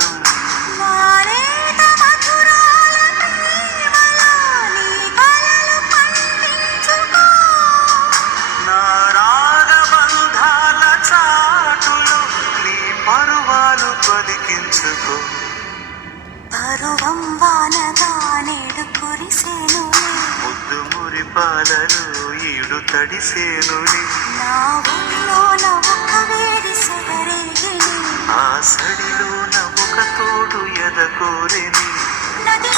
మధురం నాలేత మధురాల ప్రేమలో నీ కలలు పండించుకో. నా రాగబంధాల చాటులు నీ పరువాలు పలికించుకో. పరువం వానగా నేడు కురిసేనులే, ముద్దు మురిపాలలో ఈడు తడిసేనులే. నా ఊళ్ళోన ఒక వేడి సెగరేగిని, ఆ సడిలోన ఒక తోడు ఎదకోరెని. నది